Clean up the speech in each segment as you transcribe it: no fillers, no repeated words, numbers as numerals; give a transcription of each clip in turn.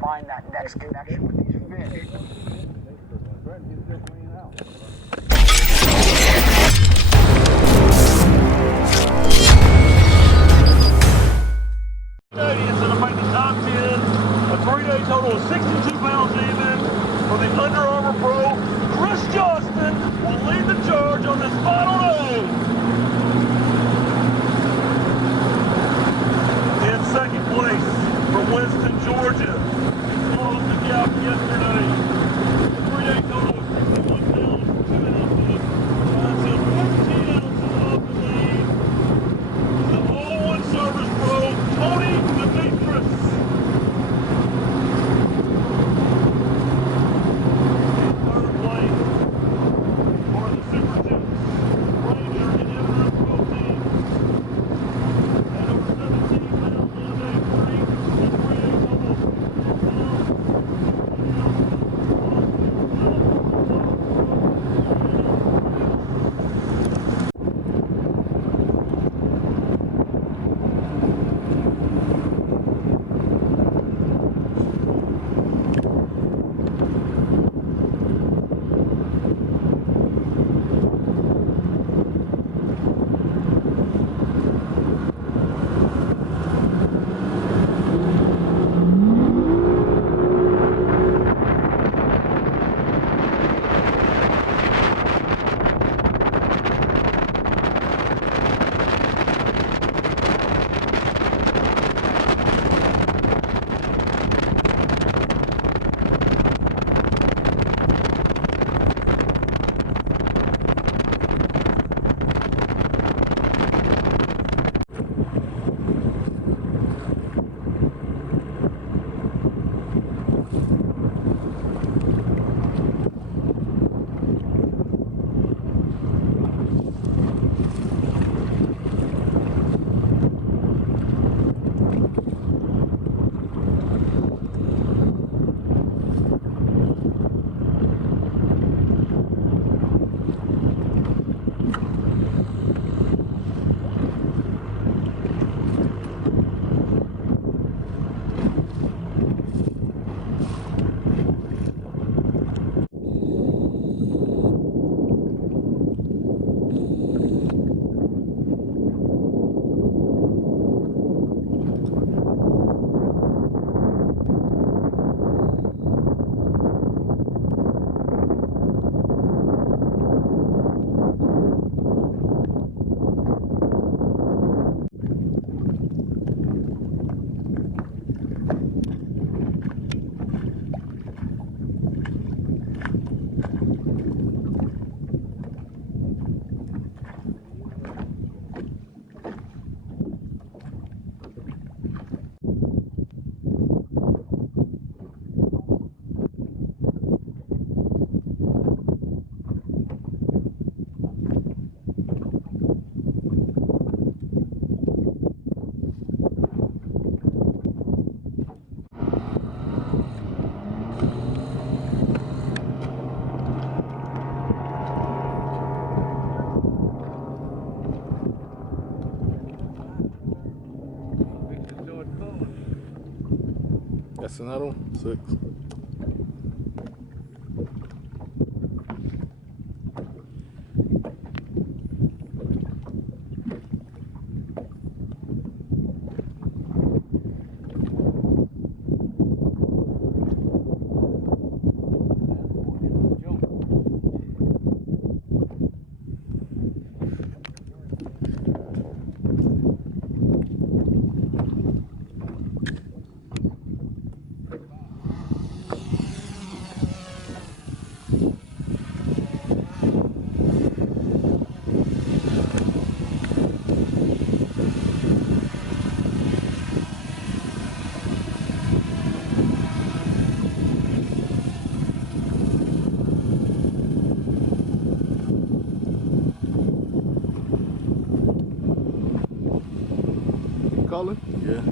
find that next connection with these fish. It's going to make the top 10, a 3-day total of 62 pounds even for the Under Armour Pro. Chris Johnston will lead the charge on this final day. In second place from Winston, Georgia. Closed the gap yesterday. A 3-day total of 61 pounds, 2 ounces. Finds him 14 ounces off the lead. The all-one service pro, Tony Demetrius. In third place for the Super Tips, Ranger and Everett Pro teams. At over 17 pounds on day 3, and 3-day total of 54 pounds, 2 ounces. That's another one. 6. Calling? Yeah.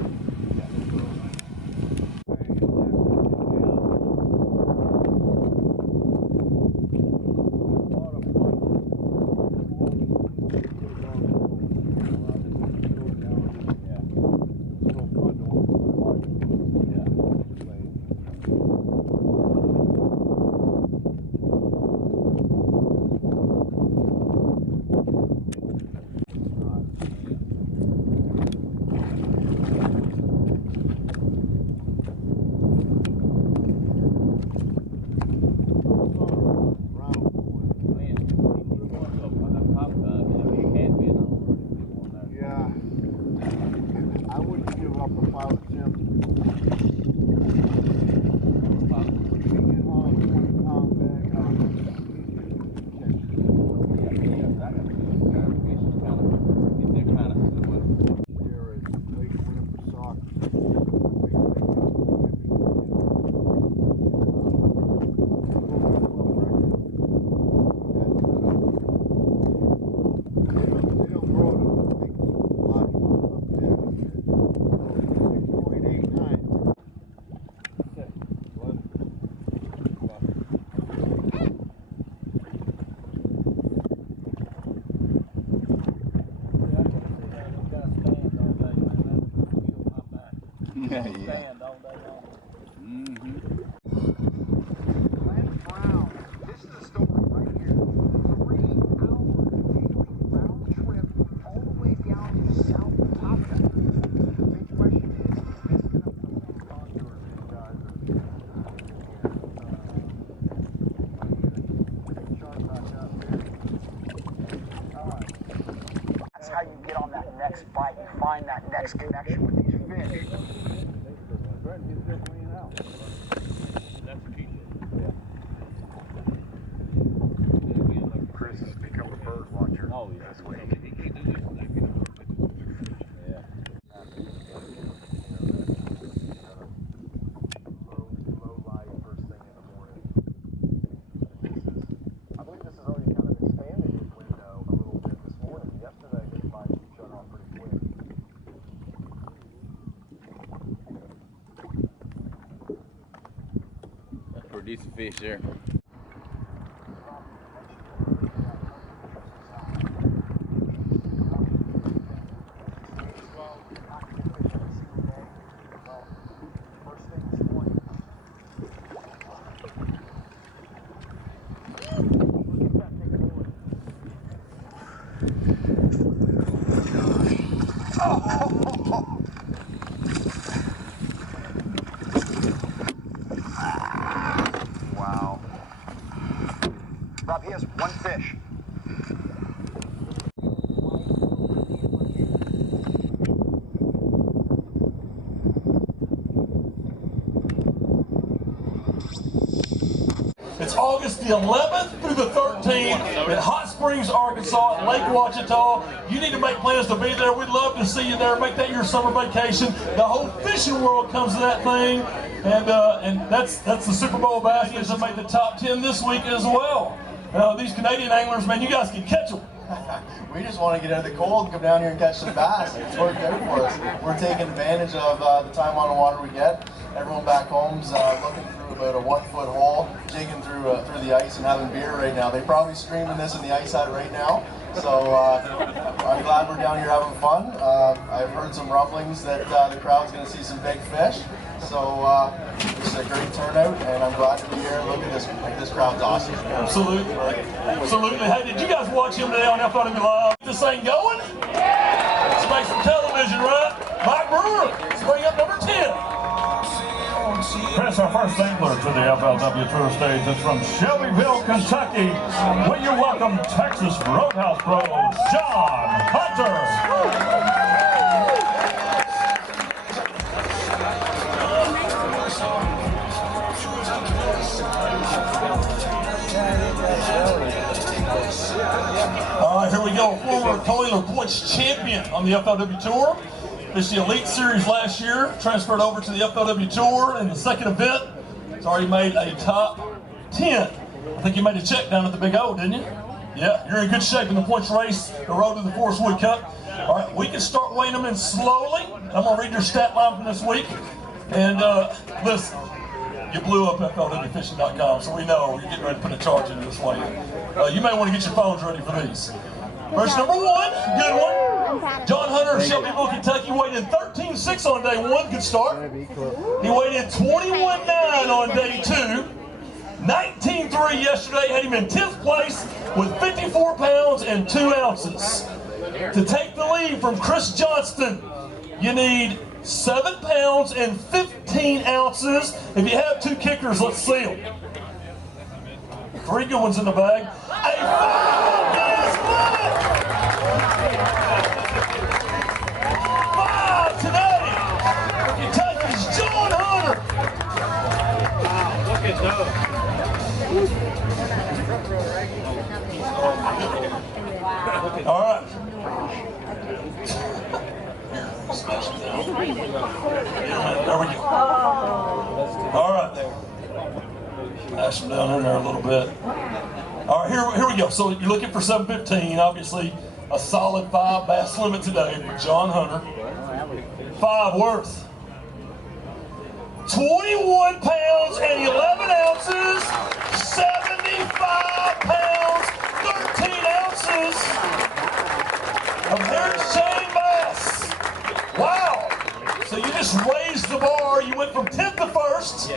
stand all day long. Glenn Brown. This is a story right here. 3-hour daily round trip all the way down to South Dakota. The big question is this going to come on contours these guys That's how you get on that next bite. You find that next connection with these fish. Chris has become a bird watcher. Oh, yeah. This week. Yeah. Low light first thing in the morning. I believe this has already kind of expanded his window a little bit this morning. Yesterday his light shut off pretty quick. That's a pretty decent fish there. Wow. Rob, he has one fish. It's August the 11th through the 13th in Hot Springs, Arkansas, at Lake Ouachita. You need to make plans to be there. We'd love to see you there. Make that your summer vacation. The whole fishing world comes to that thing, and that's the Super Bowl baskets that made the top 10 this week as well. These Canadian anglers, man, you guys can catch them. We just want to get out of the cold and come down here and catch some bass. It's worked out for us. We're taking advantage of the time on the water we get. Everyone back home's looking through about a 1-foot hole, jigging through the ice and having beer right now. They're probably streaming this in the ice hut right now. So I'm glad we're down here having fun. I've heard some rumblings that the crowd's going to see some big fish. So this is a great turnout, and I'm glad to be here. Look at this crowd's awesome. Absolutely. Absolutely. Hey, did you guys watch him today on FLW Live? This thing going? Yeah! Let's make some television, right? Mike Brewer, let's bring up number 10. Chris, our first angler to the FLW Tour stage is from Shelbyville, Kentucky. Will you welcome Texas Roadhouse Pro, John Hunter. All right, here we go. Former Toiler Points champion on the FLW Tour. Fished the Elite Series last year, transferred over to the FLW Tour in the second event. He's already made a top 10. I think you made a check down at the Big O, didn't you? Yeah, you're in good shape in the points race, the road to the Forest Wood Cup. All right, we can start weighing them in slowly. I'm going to read your stat line from this week. And listen, you blew up FLWfishing.com, so we know you're getting ready to put a charge into this weigh-in. You may want to get your phones ready for these. First, number 1, good one. John Hunter of Shelbyville, Kentucky, weighed in 13.6 on day 1, good start. He weighed in 21.9 on day 2. 19.3 yesterday, had him in 10th place with 54 pounds and 2 ounces. To take the lead from Chris Johnston, you need 7 pounds and 15 ounces. If you have 2 kickers, let's see them. 3 good ones in the bag. A 5-minute limit! 5 today! Kentucky's John Hunter! Wow, look at those. All right. There we go. All right. Mash them down in there a little bit. All right, here we go. So you're looking for 715, obviously a solid 5 bass limit today for John Hunter. 5 worth 21 pounds and 11 ounces, 75 pounds, 13 ounces of Harris chain bass. Wow. So you just raised the bar went from 10th to 1st.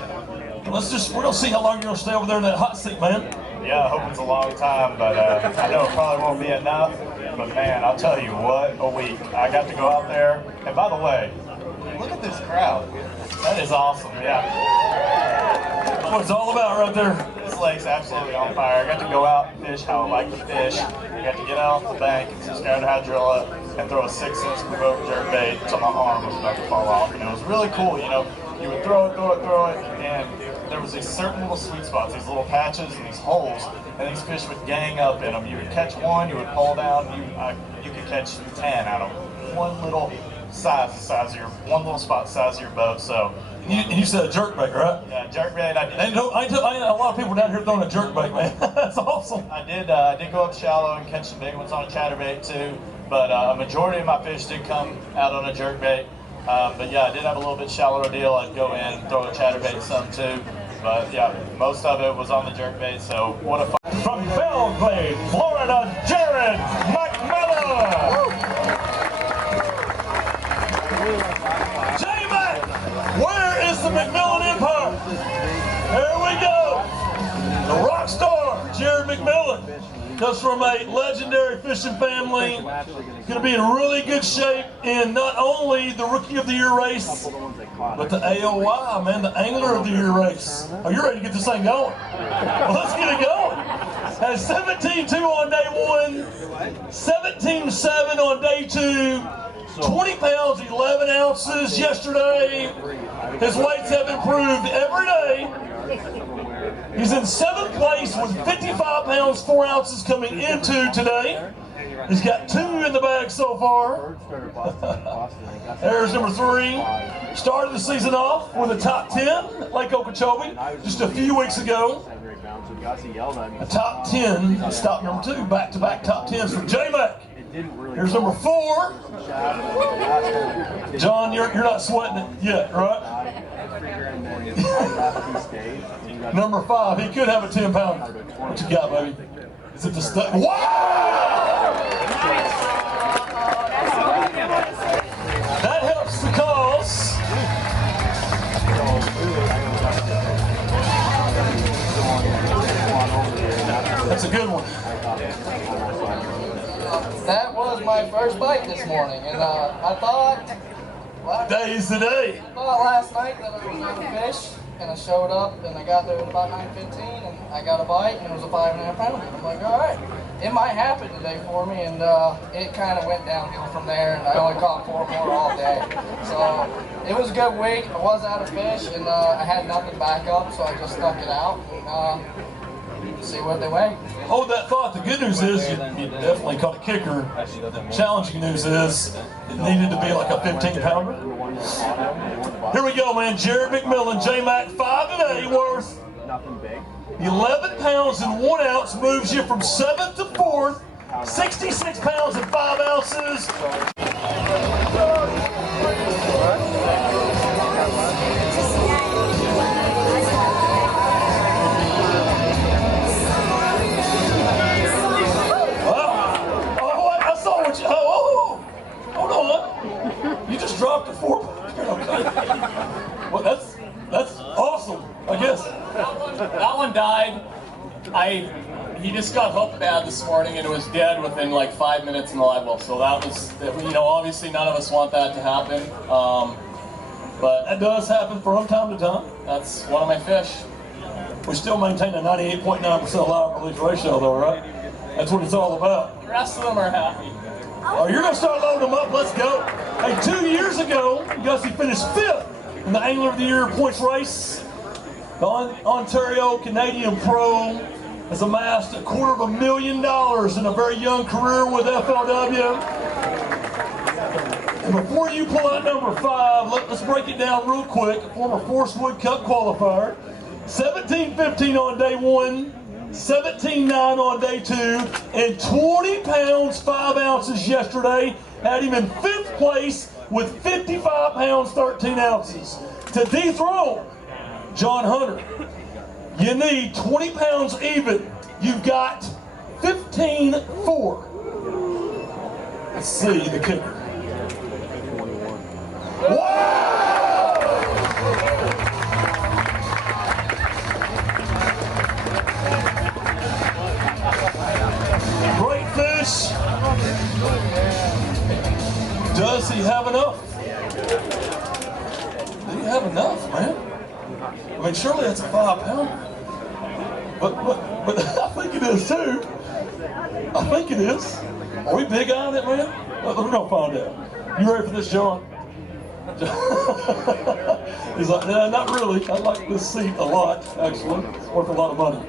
We're gonna see how long you're gonna stay over there in that hot seat, man. Yeah, I hope it's a long time, but I know it probably won't be enough. But man, I'll tell you what, a week. I got to go out there, and by the way, look at this crowd. That is awesome, yeah. That's what it's all about right there. This lake's absolutely on fire. I got to go out and fish how I like to fish. I got to get out off the bank and just learn how to drill it and throw a 6-inch provoke jerk bait until my arm was about to fall off. And it was really cool, you know. You would throw it, and there was these certain little sweet spots, these little patches and these holes, and these fish would gang up in them. You would catch one, you would pull down, you could catch 10 out of one little one little spot size of your boat. So. And you said a jerkbait, right? Yeah, jerkbait. I know a lot of people down here throwing a jerkbait, man. That's awesome. I did go up shallow and catch some big ones on a chatterbait too, but a majority of my fish did come out on a jerkbait. But yeah, I did have a little bit shallower deal. I'd go in, throw a chatterbait some too. But yeah, most of it was on the jerkbait. So what a fun. From Belgrade, Florida, Jared McMillan. Where is the McMillan Empire? There we go. The rock star, Jared McMillan, comes from a legendary fishing family. Going to be in really good shape in not only the Rookie of the Year race, but the AOY, man, the Angler of the Year race. Are you ready to get this thing going? Well, let's get it going. Has 17.2 on day 1, 17.7 on day 2. 20 pounds, 11 ounces yesterday. His weights have improved every day. He's in 7th place with 55 pounds, 4 ounces coming into today. He's got 2 in the bag so far. There's number 3. Started the season off with a top 10 at Lake Okeechobee just a few weeks ago. A top 10, stop number 2, back-to-back top 10s from J-Mac. Here's number 4. John, you're not sweating it yet, right? Number 5, he could have a 10-pounder. What you got, baby? Is it the stuff? Wow! That helps the cause. That's a good one. That was my first bite this morning, and I thought Day's the day. I thought last night that I was going to fish, and I showed up, and I got there at about 9:15, and I got a bite, and it was a 5.5 pounder. I'm like, all right, it might happen today for me, and it kind of went downhill from there, and I only caught 4 more all day. So it was a good week. I was out of fish, and I had nothing back up, so I just stuck it out. And, see what they weigh. Hold that thought. The good news is you definitely caught a kicker. The challenging news is it needed to be like a 15-pounder. Here we go, man. Jared McMillan, J-Mac, 5 today, worth 11 pounds and 1 ounce, moves you from 7th to 4th, 66 pounds and 5 ounces. You just dropped a 4 pounder. Okay. Well, that's awesome, I guess. That one died. He just got hooked bad this morning and it was dead within like 5 minutes in the live well. So that was, obviously none of us want that to happen. But That does happen from time to time. that's one of my fish. We still maintain a 98.9% live release ratio though, right? That's what it's all about. The rest of them are happy. Oh, you're going to start loading them up. Let's go. Hey, 2 years ago, Gussie finished 5th in the Angler of the Year points race. The Ontario Canadian Pro has amassed $250,000 in a very young career with FLW. And before you pull out number 5, let's break it down real quick. Former Forest Wood Cup qualifier. 17.15 on day 1. 17.9 on day 2, and 20 pounds, 5 ounces yesterday. Had him in 5th place with 55 pounds, 13 ounces. To dethrone John Hunter, you need 20 pounds even. You've got 15.4. Let's see the kicker. Wow! surely that's a 5-pounder. But I think it is too. I think it is. Are we big on it, man? We're gonna find out. You ready for this, John? He's like, nah, not really. I like this seat a lot, actually. It's worth a lot of money.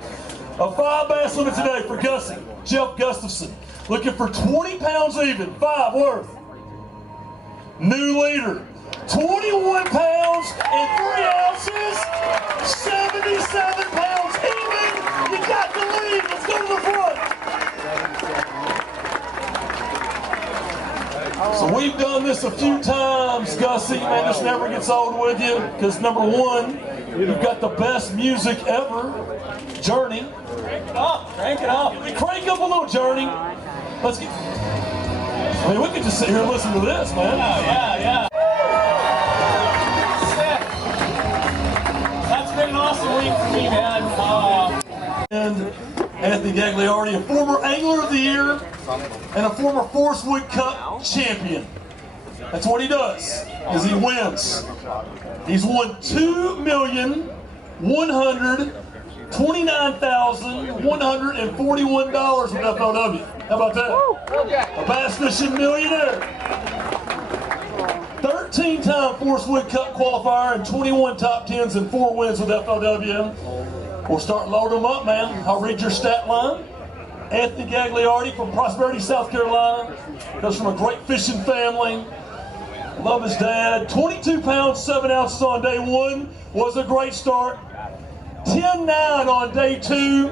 A 5 bass limit today for Gussie, Jeff Gustafson. Looking for 20 pounds even, 5 worth. New leader, 21 pounds and 3 ounces, 77 pounds even. You got the lead, let's go to the front. So we've done this a few times, Gussie, man, this never gets old with you, because number one, you've got the best music ever, Journey. Crank it up, crank it up. Crank up a little, Journey. Let's get, I mean, we could just sit here and listen to this, man. Yeah. That's been an awesome week for me, man. And Anthony Gagliardi, a former Angler of the Year and a former Forest Wood Cup champion. That's what he does, is he wins. He's won $2,129,141 with FLW. How about that? A bass fishing millionaire. 13-time Forest Wood Cup qualifier and 21 top 10s and 4 wins with FLW. We'll start loading them up, man. I'll read your stat line. Anthony Gagliardi from Prosperity, South Carolina. Comes from a great fishing family. Love his dad. 22 pounds, 7 ounces on day 1. Was a great start. 10.9 on day 2.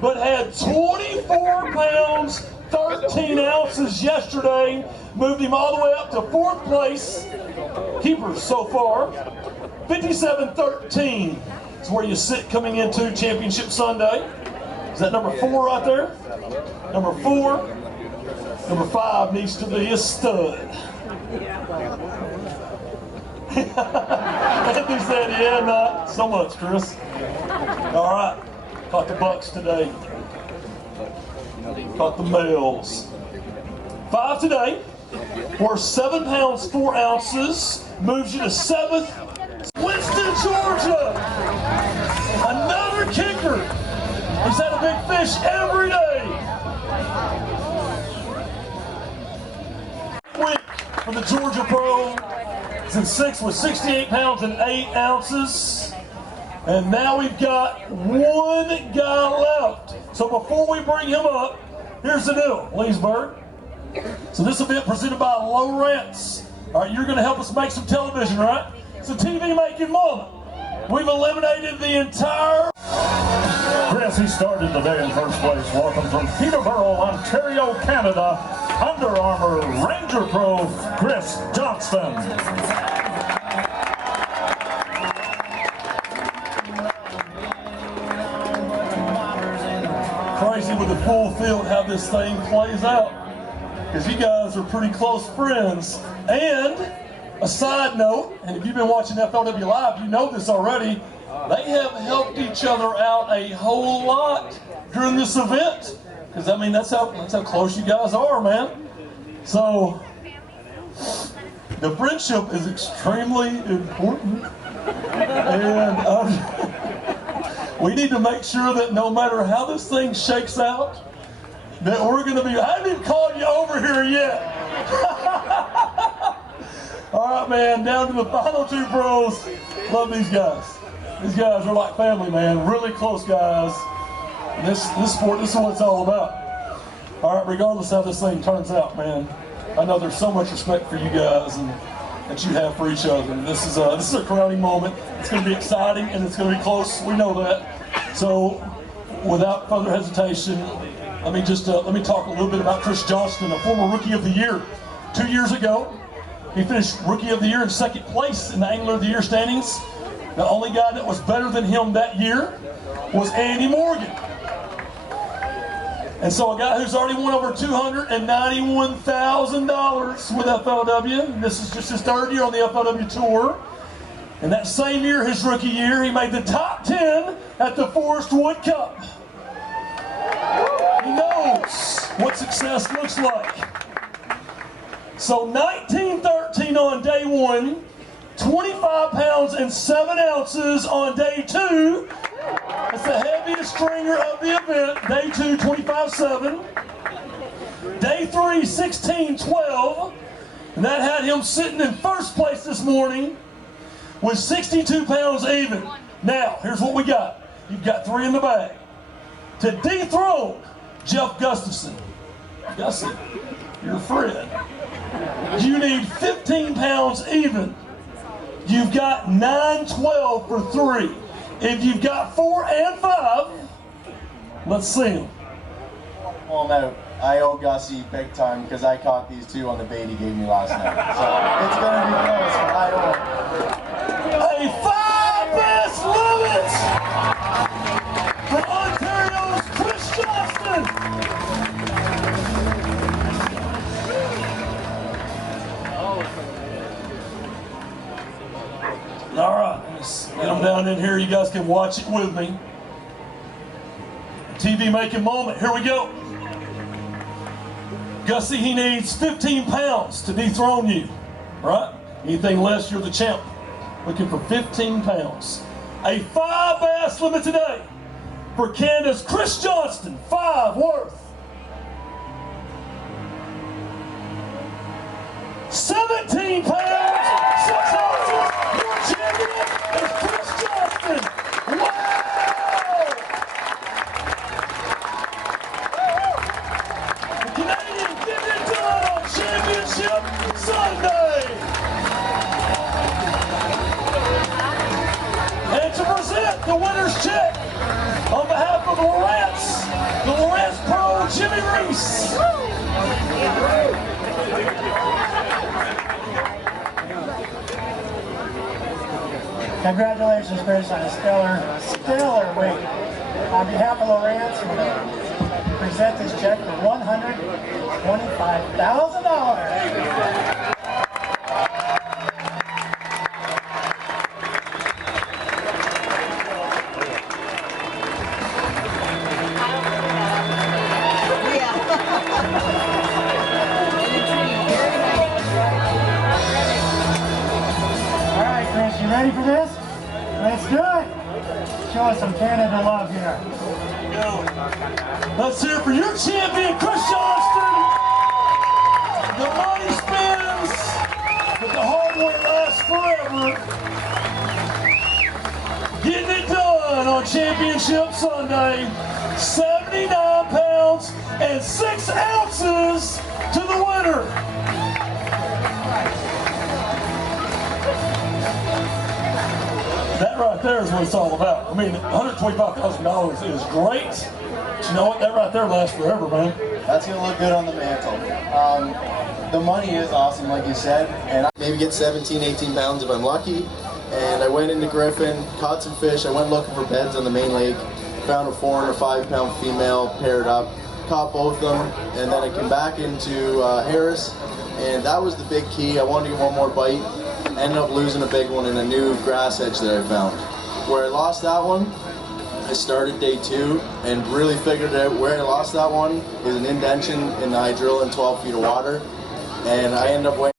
But had 24 pounds, 13 ounces yesterday. Moved him all the way up to 4th place. Keepers so far. 57.13 is where you sit coming into Championship Sunday. Is that number 4 right there? Number 4. Number 5 needs to be a stud. Anthony said, yeah, not so much, Chris. All right, caught the bucks today. Caught the males. 5 today, worth 7 pounds, 4 ounces. Moves you to 7th. Winston, Georgia. Another kicker. He's had a big fish every day. Week for the Georgia Pro. He's in 6th with 68 pounds and 8 ounces. And now we've got 1 guy left. So before we bring him up, here's the deal, Leesburg. So this event presented by Lowrance. All right, you're going to help us make some television, right? It's a TV making moment. We've eliminated the entire... Chris, he started the day in first place. Welcome from Peterborough, Ontario, Canada, Under Armour Ranger Pro, Chris Johnston. Crazy with the full field how this thing plays out. Because you guys are pretty close friends. And a side note, and if you've been watching FLW Live, you know this already, they have helped each other out a whole lot during this event. Because I mean, that's how close you guys are, man. So the friendship is extremely important. And we need to make sure that no matter how this thing shakes out, that we're going to be, I haven't even called you over here yet. All right, man, down to the final 2 pros. Love these guys. These guys are like family, man. Really close guys. And this sport, this is what it's all about. All right, regardless how this thing turns out, man, I know there's so much respect for you guys and that you have for each other. And this is a crowning moment. It's going to be exciting and it's going to be close. We know that. So, without further hesitation, let me talk a little bit about Chris Johnston, a former Rookie of the Year. 2 years ago, he finished Rookie of the Year in 2nd place in the Angler of the Year standings. The only guy that was better than him that year was Andy Morgan. And so a guy who's already won over $291,000 with FLW. And this is just his 3rd year on the FLW Tour. And that same year, his rookie year, he made the top 10 at the Forest Wood Cup. He knows what success looks like. So 19-13 on day 1, 25 pounds and 7 ounces on day 2. That's the heaviest stringer of the event. Day 2, 25.7. Day 3, 16.12. And that had him sitting in first place this morning with 62 pounds even. Now, here's what we got. You've got 3 in the bag. To dethrone Jeff Gustafson. Gussie, you're a friend. You need 15 pounds even. You've got 9.12 for 3. If you've got 4 and 5, let's see them. Well, no, I owe Gussie big time because I caught these 2 on the bait he gave me last night. So it's going to be close, but I owe him. A 5 bass limit from Ontario's Chris Johnston. All right, let's get them down in here. You guys can watch it with me. TV making moment. Here we go. Gussie, he needs 15 pounds to dethrone you, right? Anything less, you're the champ. Looking for 15 pounds. A 5 bass limit today for Canada's Chris Johnston. 5 worth 17 pounds, 6 ounces. Your champion is Chris Johnston. Wow! The Canadian getting it done on Championship Sunday. And to present the winner's check on behalf of the Lawrence Pro, Jimmy Reese. Congratulations, Chris, on a stellar week. On behalf of Lawrence, we present this check for $125,000. You ready for this? Let's do it! Show us some Canada love here. Let's hear it for your champion, Chris Johnston. The money spins, but the hard way lasts forever. Getting it done on Championship Sunday. 79 pounds and 6 ounces to the winner. That right there is what it's all about. I mean, $125,000 is great. But you know what? That right there lasts forever, man. That's going to look good on the mantle. The money is awesome, like you said, and I maybe get 17, 18 pounds if I'm lucky. And I went into Griffin, caught some fish. I went looking for beds on the main lake, found a 4 and a 5 pound female paired up, caught both of them, and then I came back into Harris, and that was the big key. I wanted to get one more bite. Ended up losing a big one in a new grass edge that I found. Where I lost that one, I started day 2 and really figured out where I lost that one is an indention in the hydrilla in 12 feet of water, and I ended up